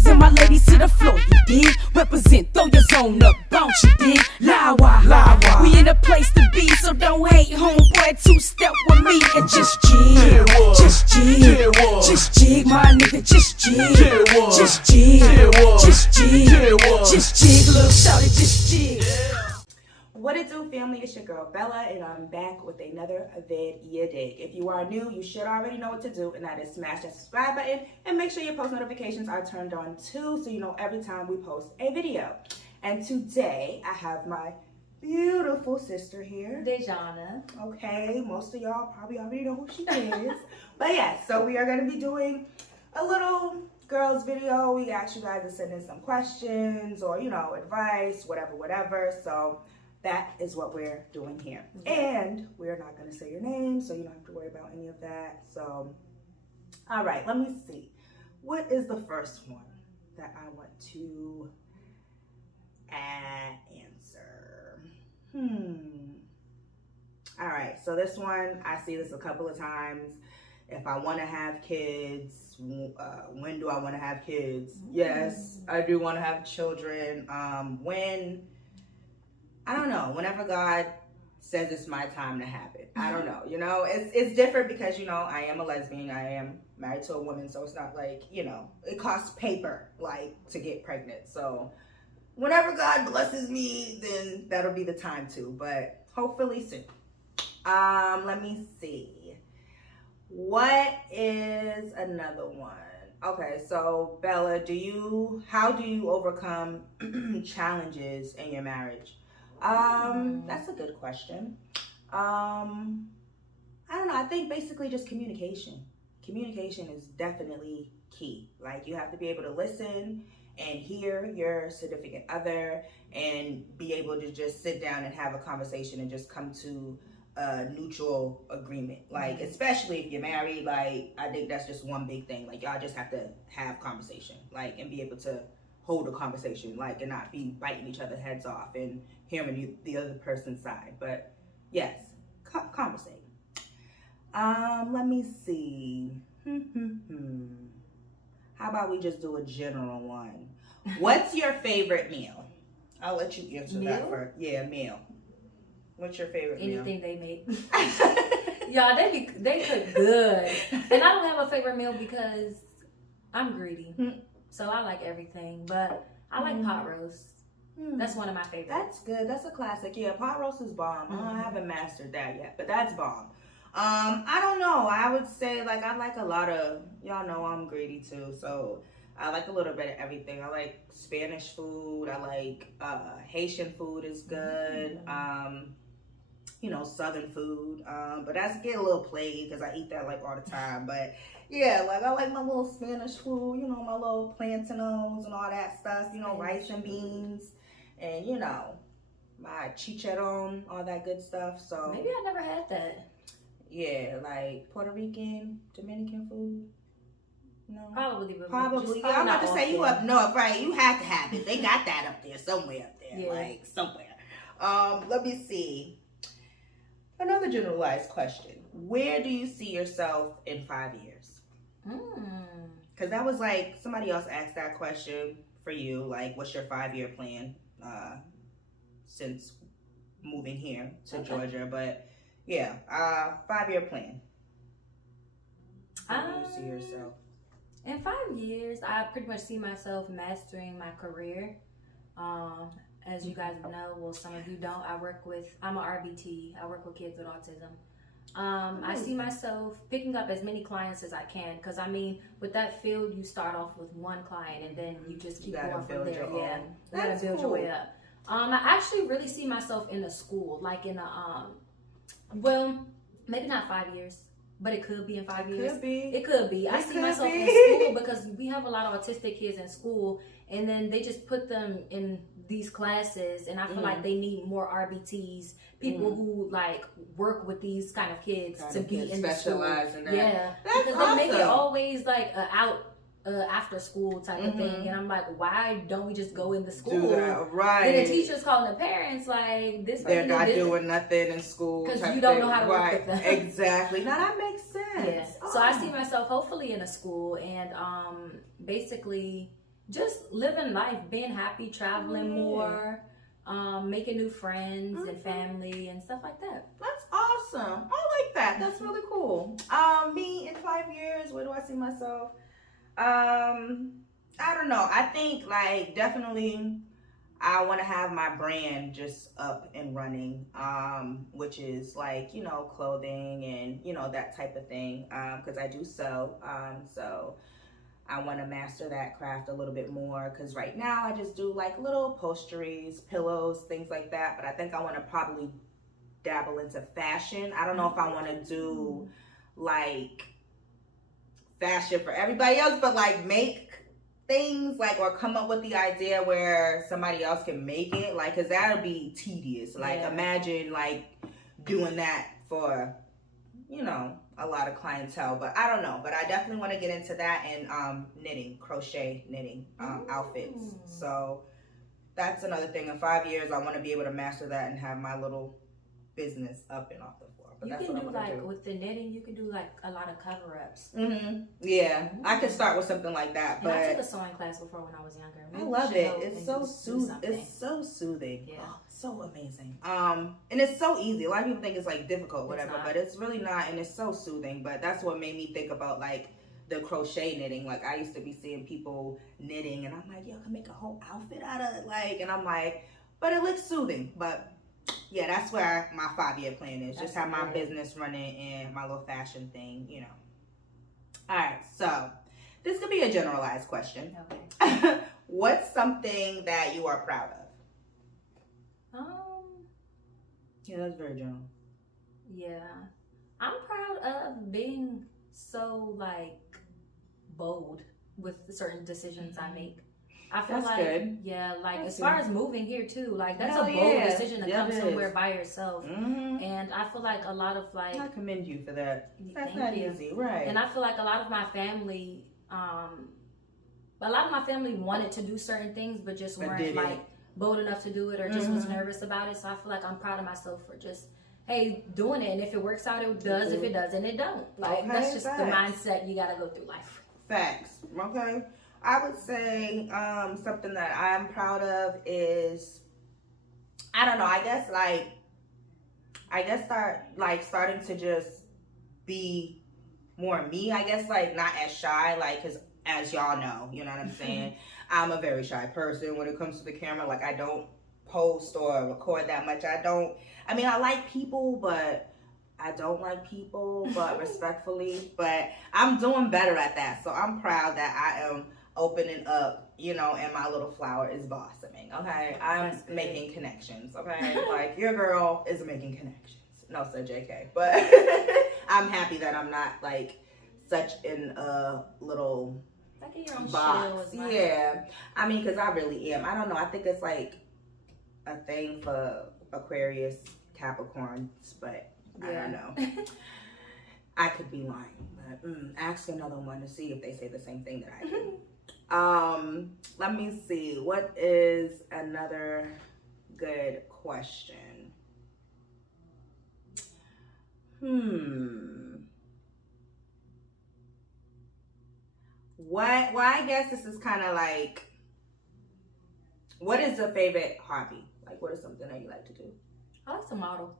bitches and my ladies to the floor, you dig? Represent, throw your zone up, bounce, you dig? Lawa, we in a place to be, so don't hate, homeboy. Two-step with me and just jig, just jig, just jig, my nigga, just jig, just jig, just jig, just jig, little shawty, just jig. What it do, family? It's your girl Bella, and I'm back with another vid you dig. If you are new, you should already know what to do, and that is smash that subscribe button and make sure your post notifications are turned on too, so you know every time we post a video. And today I have my beautiful sister here, Dejana. Okay, most of y'all probably already know who she is. But yeah, so we are going to be doing a little girls video. We asked you guys to send in some questions or, you know, advice, whatever. So that is what we're doing here. And we're not going to say your name, so you don't have to worry about any of that. So, all right, let me see. What is the first one that I want to answer? All right, so this one, I see this a couple of times. If I want to have kids, when do I want to have kids? Yes, I do want to have children. When, I don't know, whenever God says it's my time to have it. I don't know, you know, it's different because, you know, I am a lesbian. I am married to a woman, so it's not like, you know, it costs paper, like, to get pregnant. So whenever God blesses me, then that'll be the time to, but hopefully soon. Let me see. What is another one? Okay, so Bella, how do you overcome challenges in your marriage? That's a good question. I don't know. I think basically just communication. Communication is definitely key. Like, you have to be able to listen and hear your significant other and be able to just sit down and have a conversation and just come to a neutral agreement. Like, especially if you're married, like, I think that's just one big thing. Like, y'all just have to have conversation, like, and be able to hold a conversation, like, and not be biting each other's heads off and hearing the other person's side. But yes, conversate. Let me see. How about we just do a general one? What's your favorite meal? I'll let you answer that first. Yeah, meal. What's your favorite meal? Anything they make. Y'all, they cook good. And I don't have a favorite meal because I'm greedy. So I like everything. But I like pot roast. That's one of my favorites. That's good. That's a classic. Yeah, pot roast is bomb. I haven't mastered that yet, but that's bomb. I don't know. I would say, like, I like a lot of, y'all know I'm greedy too, so I like a little bit of everything. I like Spanish food. I like Haitian food is good. You know, Southern food. But that's getting a little plaguey because I eat that like all the time. But yeah, like, I like my little Spanish food, you know, my little plantains and all that stuff, you know, rice and beans, and, you know, my chicharron, all that good stuff. So maybe I never had that. Yeah, like Puerto Rican, Dominican food. No, probably. Yeah, I'm about to say you up north, right? You have to have it. They got that up there, somewhere up there, yeah. Like somewhere. Let me see. Another generalized question: where do you see yourself in 5 years? Because that was like somebody else asked that question for you. Like, what's your 5-year plan since moving here to Georgia? But yeah, 5-year plan. Where do you see yourself? In 5 years, I pretty much see myself mastering my career. As you guys know, well, some of you don't, I'm an RBT. I work with kids with autism. I see myself picking up as many clients as I can, because I mean, with that field, you start off with one client and then you just keep going from there. Yeah, you gotta build your way up. I actually really see myself in a school, like in a well, maybe not 5 years, but it could be in 5 years. It could be. I see myself in school because we have a lot of autistic kids in school, and then they just put them in these classes, and I feel like they need more RBTs, people who like work with these kind of kids to be in the school. In that. Yeah, that's because they make it always like after school type of thing, and I'm like, why don't we just go in the school? Do that, right? And the teachers calling the parents like, this. They're not doing nothing in school because you don't know how to work with them. Exactly. Now that makes sense. Yeah. So I see myself hopefully in a school and basically just living life, being happy, traveling more, making new friends and family and stuff like that. That's awesome. I like that. That's really cool. Me in 5 years, where do I see myself? I don't know. I think like definitely I want to have my brand just up and running, which is like, you know, clothing and, you know, that type of thing, because I do sew. So I want to master that craft a little bit more, because right now I just do like little upholsteries, pillows, things like that. But I think I want to probably dabble into fashion. I don't know if I want to do like fashion for everybody else, but like make things like, or come up with the idea where somebody else can make it, like, because that'll be tedious. Like, imagine like doing that for, you know, a lot of clientele. But I don't know, but I definitely want to get into that and knitting, crochet knitting outfits. So that's another thing. In 5 years I want to be able to master that and have my little business up and off the floor. But you that's can what do I'm gonna like do. with the knitting, you can do like a lot of cover-ups. Yeah, I could start with something like that. But and I took a sewing class before when I was younger. I love it. It's so soothing. It's so soothing. Yeah. Oh, so amazing. And it's so easy. A lot of people think it's like difficult, whatever, but it's really not. And it's so soothing. But that's what made me think about like the crochet knitting. Like I used to be seeing people knitting, and I'm like, yo, I can make a whole outfit out of it. Like, and I'm like, but it looks soothing. But yeah, that's where my 5-year plan is. Just have my business running and my little fashion thing, you know. All right, so this could be a generalized question. Okay. What's something that you are proud of? Yeah, that's very general. Yeah, I'm proud of being so like bold with certain decisions I make. I feel that's like good. Yeah, like that's as far as moving here too, like that's a bold decision to come somewhere by yourself. And I feel like a lot of like, I commend you for that. That's not you. easy, right? And I feel like a lot of my family, wanted to do certain things, but just weren't like bold enough to do it, or just was nervous about it. So I feel like I'm proud of myself for just, hey, doing it. And if it works out, it does. If it doesn't, it don't. Like that's just the mindset you gotta go through life. Facts. Okay. I would say something that I'm proud of is, I don't know, I guess starting to just be more me. I guess like not as shy, like, because as y'all know, you know what I'm saying, I'm a very shy person when it comes to the camera. Like I don't post or record that much. I like people, but I don't like people, but respectfully. But I'm doing better at that. So I'm proud that I am opening up, you know, and my little flower is blossoming. Okay, I'm making connections. Okay, like your girl is making connections. No, sir, JK. But I'm happy that I'm not like such in a little like in your own box. Yeah, I mean, because I really am. I don't know. I think it's like a thing for Aquarius, Capricorns, but I don't know. I could be lying, but ask another one to see if they say the same thing that I do. Let me see. What is another good question? Well, I guess this is kind of like, what is your favorite hobby? Like, what is something that you like to do? I like to model.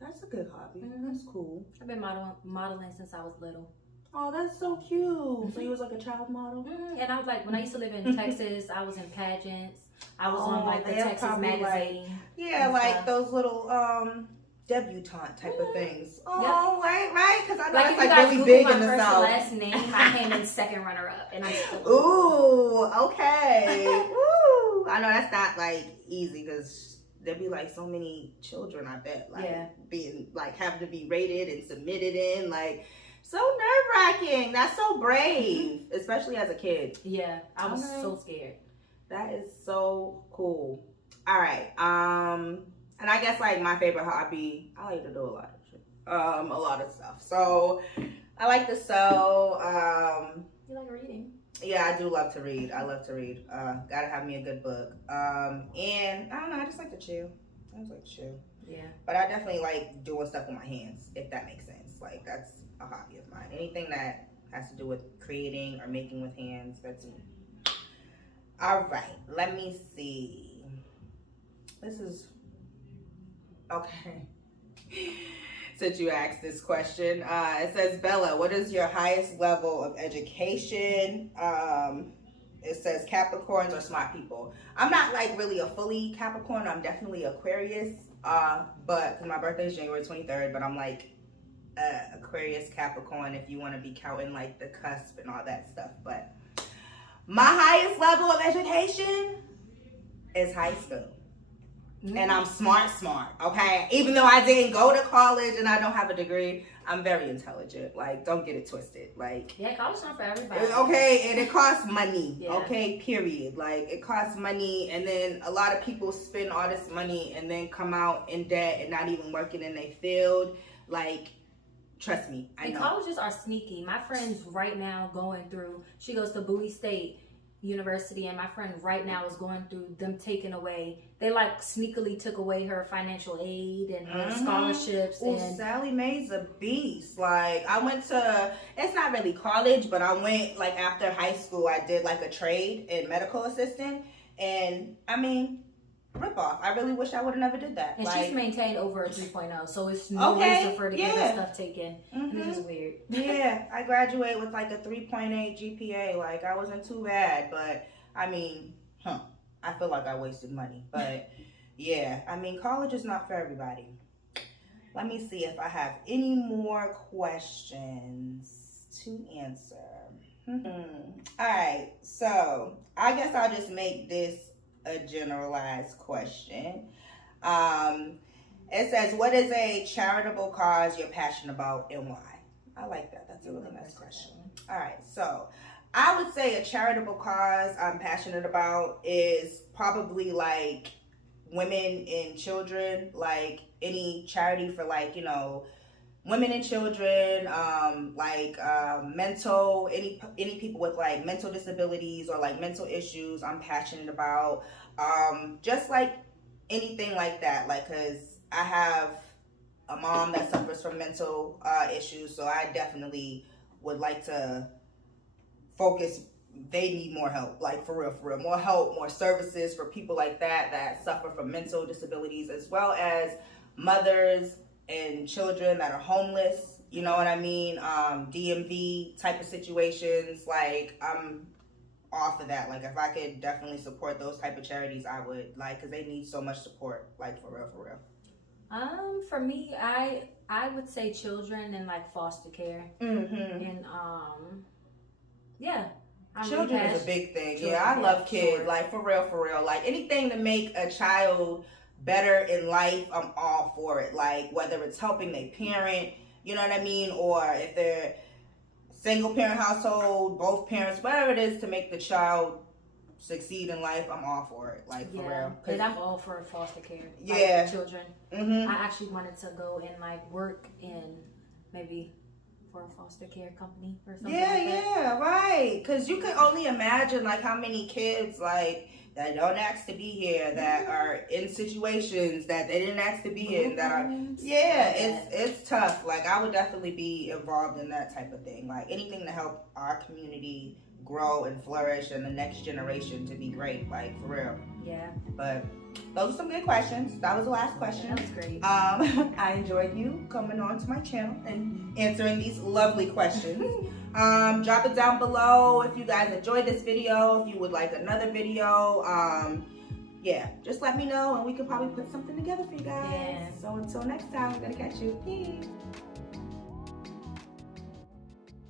That's a good hobby. That's cool. I've been modeling since I was little. Oh, that's so cute. So you was like a child model? And I was like, when I used to live in Texas, I was in pageants. I was on like the Texas magazine. Like those little debutante type of things. Oh, right. Because I know like it's like really big in the South. Last name, I came in second runner-up, and I still. Ooh, okay. Woo! I know that's not like easy because there'd be like so many children. I bet being like having to be rated and submitted in like. So nerve-wracking. That's so brave, especially as a kid. Yeah, I was so scared. That is so cool. All right. And I guess like my favorite hobby, I like to do a lot of shit. A lot of stuff. So I like to sew. You like reading? Yeah, I do love to read. I love to read. Gotta have me a good book. And I don't know, I just like to chill. Yeah. But I definitely like doing stuff with my hands, if that makes sense. Like that's a hobby of mine. Anything that has to do with creating or making with hands, that's me. All right, let me see. This is okay. Since you asked this question, it says, Bella, what is your highest level of education? It says Capricorns are smart people. I'm not like really a fully Capricorn. I'm definitely Aquarius. But cause my birthday is January 23rd, but I'm like Aquarius Capricorn if you want to be counting like the cusp and all that stuff. But my highest level of education is high school. And I'm smart, okay? Even though I didn't go to college and I don't have a degree, I'm very intelligent. Like, don't get it twisted. Like, yeah, college not for everybody. Okay, and it costs money, yeah. Okay, period. Like, it costs money, and then a lot of people spend all this money and then come out in debt and not even working in their field. Like, trust me, I know. Colleges are sneaky. My friend's right now going through, she goes to Bowie State University, and my friend right now is going through them taking away, they like sneakily took away her financial aid and her scholarships. Ooh, and Sally Mae's a beast. Like, I went to, it's not really college, but I went like after high school, I did like a trade in medical assistant, and I mean, rip off. I really wish I would have never did that. And like, she's maintained over a 3.0, so it's no reason for her to get her stuff taken. This is weird. Yeah, I graduated with like a 3.8 GPA. Like, I wasn't too bad, but I mean, I feel like I wasted money. But yeah, I mean, college is not for everybody. Let me see if I have any more questions to answer. All right, so I guess I'll just make this a generalized question. It says, what is a charitable cause you're passionate about and why? I like that. That's a really nice question. All right, so I would say a charitable cause I'm passionate about is probably like women and children, like any charity for like, you know, women and children, mental, any people with like mental disabilities or like mental issues I'm passionate about. Just like anything like that, like, cause I have a mom that suffers from mental issues, so I definitely would like to focus. They need more help, like for real, more help, more services for people like that suffer from mental disabilities, as well as mothers and children that are homeless, you know what I mean? DMV type of situations. Like, I'm off of that. Like, if I could definitely support those type of charities, I would, like, because they need so much support, like, for real. For me, I would say children and like foster care. And yeah, children is a big thing. Yeah, I love kids. Sure. Like, for real. Like, anything to make a child better in life, I'm all for it. Like, whether it's helping their parent, you know what I mean, or if they're single parent household, both parents, whatever it is to make the child succeed in life, I'm all for it. Like, for real. And I'm all for foster care. Yeah. Like, children. I actually wanted to go and like work in maybe for a foster care company or something. Yeah, right. Because you can only imagine like how many kids like that don't ask to be here, that are in situations that they didn't ask to be in, that are it's tough. Like, I would definitely be involved in that type of thing. Like, anything to help our community grow and flourish and the next generation to be great, like, for real. Yeah. But those are some good questions. That was the last question. That was great. I enjoyed you coming on to my channel and answering these lovely questions. Drop it down below if you guys enjoyed this video, if you would like another video. Yeah, just let me know and we could probably put something together for you guys. Yeah. So until next time, we're gonna catch you. Peace.